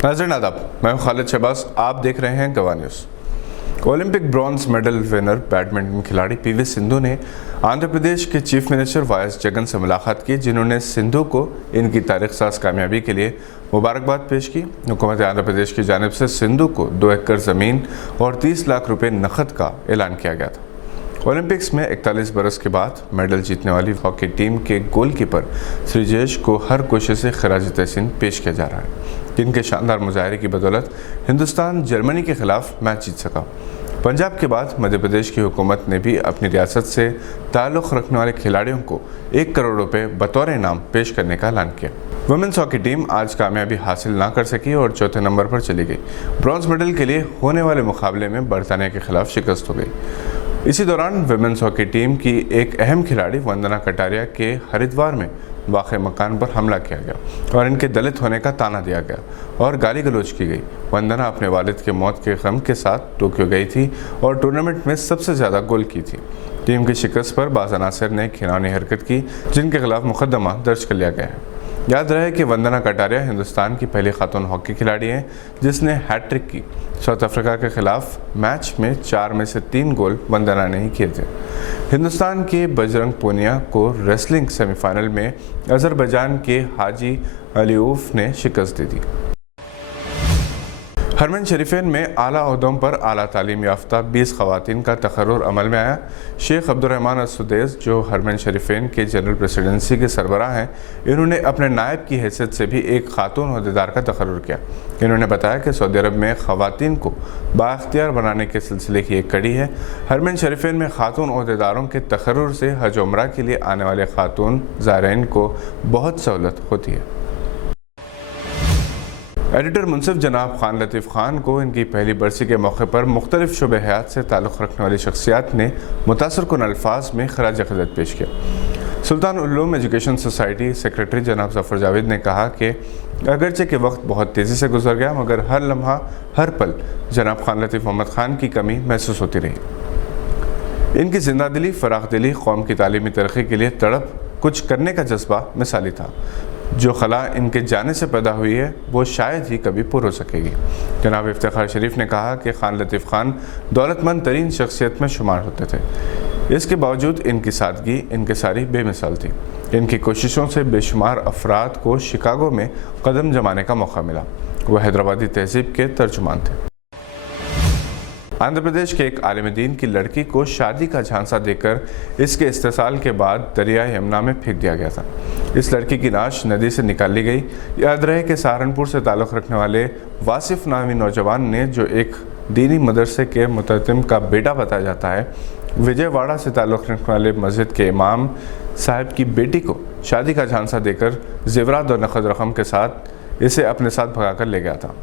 नाज़रीन आदाब, मैं हूं खालिद शहबाज। आप देख रहे हैं Gawah news. Olympic bronze medal winner badminton खिलाड़ी पीवी सिंधु ने आंध्र प्रदेश के chief minister Y S Jagan से मुलाकात की, जिन्होंने सिंधु को इनकी तारीख़साज कामयाबी के लिए मुबारकबाद पेश की। हुकूमत आंध्र प्रदेश की जानिब से सिंधु को 2 एकड़ ज़मीन और 30 लाख रुपये नकद का ऐलान किया गया था। ओलंपिक्स में 41 बरस के बाद मेडल जीतने वाली हॉकी टीम के गोलकीपर श्रीजेश को हर कोशिश से खराज तहसीन पेश किया जा रहा है, जिनके शानदार मुजाहरे की बदौलत हिंदुस्तान जर्मनी के खिलाफ मैच जीत सका। पंजाब के बाद मध्य प्रदेश की हुकूमत ने भी अपनी रियासत से ताल्लुक़ रखने वाले खिलाड़ियों को 1 करोड़ रुपए बतौर इनाम पेश करने का ऐलान किया। वुमेन्स हॉकी टीम आज कामयाबी हासिल ना कर सकी और चौथे नंबर पर चली गई। ब्रॉन्ज मेडल के लिए होने वाले मुकाबले में बरतानिया के खिलाफ शिकस्त हो गई। इसी दौरान वुमेन्स हॉकी टीम की एक अहम खिलाड़ी वंदना कटारिया के हरिद्वार में वाक़ मकान पर हमला किया गया और इनके दलित होने का ताना दिया गया और गाली गलौज की गई। वंदना अपने वालिद के मौत के गम के साथ टोक्यो गई थी और टूर्नामेंट में सबसे ज़्यादा गोल की थी। टीम की शिकस्त पर बाज़ अनासिर ने घिनौनी हरकत की, जिनके खिलाफ मुकदमा दर्ज कर लिया गया है। याद रहे कि वंदना कटारिया हिंदुस्तान की पहली खातून हॉकी खिलाड़ी हैं जिसने हैट्रिक की। साउथ अफ्रीका के खिलाफ मैच में 4 में से 3 गोल वंदना ने ही किए थे। हिंदुस्तान के बजरंग पूनिया को रेसलिंग सेमीफाइनल में अजरबैजान के हाजी अलीऊफ ने शिकस्त दी थी। हरमैन शरीफेन में आला ओहदों पर आला तालीम याफ्ता 20 खवातीन का तकर्रुर अमल में आया। शेख अब्दुर्रहमान अल-सुदैस, जो हरमैन शरीफेन के जनरल प्रेसिडेंसी के सरबराह हैं, इन्होंने अपने नायब की हैसियत से भी एक खातून ओहदेदार का तकर्रुर किया। इन्होंने बताया कि सऊदी अरब में खवातीन को बाख्तियार बनाने के सिलसिले की एक कड़ी है। हरमैन शरीफेन में खातून ओहदेदारों के तकर्रुर से हज उम्रा के लिए आने वाले खातून ज़ायरीन को बहुत सहूलत होती है। एडिटर मुंसिफ जनाब खान लतीफ़ खान को इनकी पहली बरसी के मौके पर मुख्तलिफ शुबे हयात से ताल्लुक़ रखने वाली शख्सियात ने मुतासरकुन अल्फाज में खराज अक़ीदत पेश किया। सुल्तान उल्लूम एजुकेशन सोसाइटी सेक्रेटरी जनाब ज़फ़र जावेद ने कहा कि अगरचे के वक्त बहुत तेज़ी से गुजर गया, मगर हर लम्हा हर पल जनाब खान लतीफ़ मोहम्मद खान की कमी महसूस होती रही। इनकी जिंदा दिली, फ़राख दिली, कौम की तालीमी तरक्की के लिए तड़प, कुछ करने का जज्बा मिसाली था। जो खला इनके जाने से पैदा हुई है वो शायद ही कभी पूरी हो सकेगी। जनाब इफ्तिखार शरीफ ने कहा कि खान लतीफ़ खान दौलतमंद तरीन शख्सियत में शुमार होते थे। इसके बावजूद इनकी सादगी इनकिसारी बेमिसाल थी। इनकी कोशिशों से बेशुमार अफराद को शिकागो में कदम जमाने का मौका मिला। वह हैदराबादी तहजीब के तर्जुमान थे। आंध्र प्रदेश के एक आलिम दीन की लड़की को शादी का झांसा देकर इसके इस्तेसाल के बाद दरिया यमुना में फेंक दिया गया था। इस लड़की की लाश नदी से निकाल ली गई। याद रहे कि सहारनपुर से ताल्लुक़ रखने वाले वासिफ नामी नौजवान ने, जो एक दीनी मदरसे के मुततिम का बेटा बताया जाता है, विजयवाड़ा से ताल्लुक़ रखने वाले मस्जिद के इमाम साहब की बेटी को शादी का झांसा देकर ज़ेवरात और नकद रकम के साथ इसे अपने साथ भगाकर ले गया था।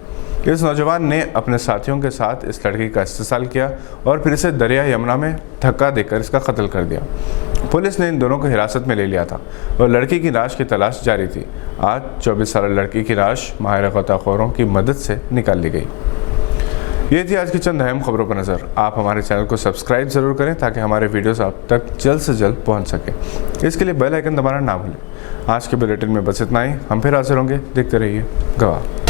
इस नौजवान ने अपने साथियों के साथ इस लड़की का इस्तेसाल किया और फिर इसे दरिया यमुना में धक्का देकर इसका कत्ल कर दिया। पुलिस ने इन दोनों को हिरासत में ले लिया था और लड़की की लाश की तलाश जारी थी। आज 24 साल लड़की की लाश माहिर गोताखोरों की मदद से निकाल ली गई। ये थी आज की चंद अहम खबरों पर नज़र। आप हमारे चैनल को सब्सक्राइब ज़रूर करें ताकि हमारे वीडियोस आप तक जल्द से जल्द पहुंच सके। इसके लिए बेल आइकन दबाना ना भूलें। आज के बुलेटिन में बस इतना ही। हम फिर हाजिर होंगे। देखते रहिए गवाह।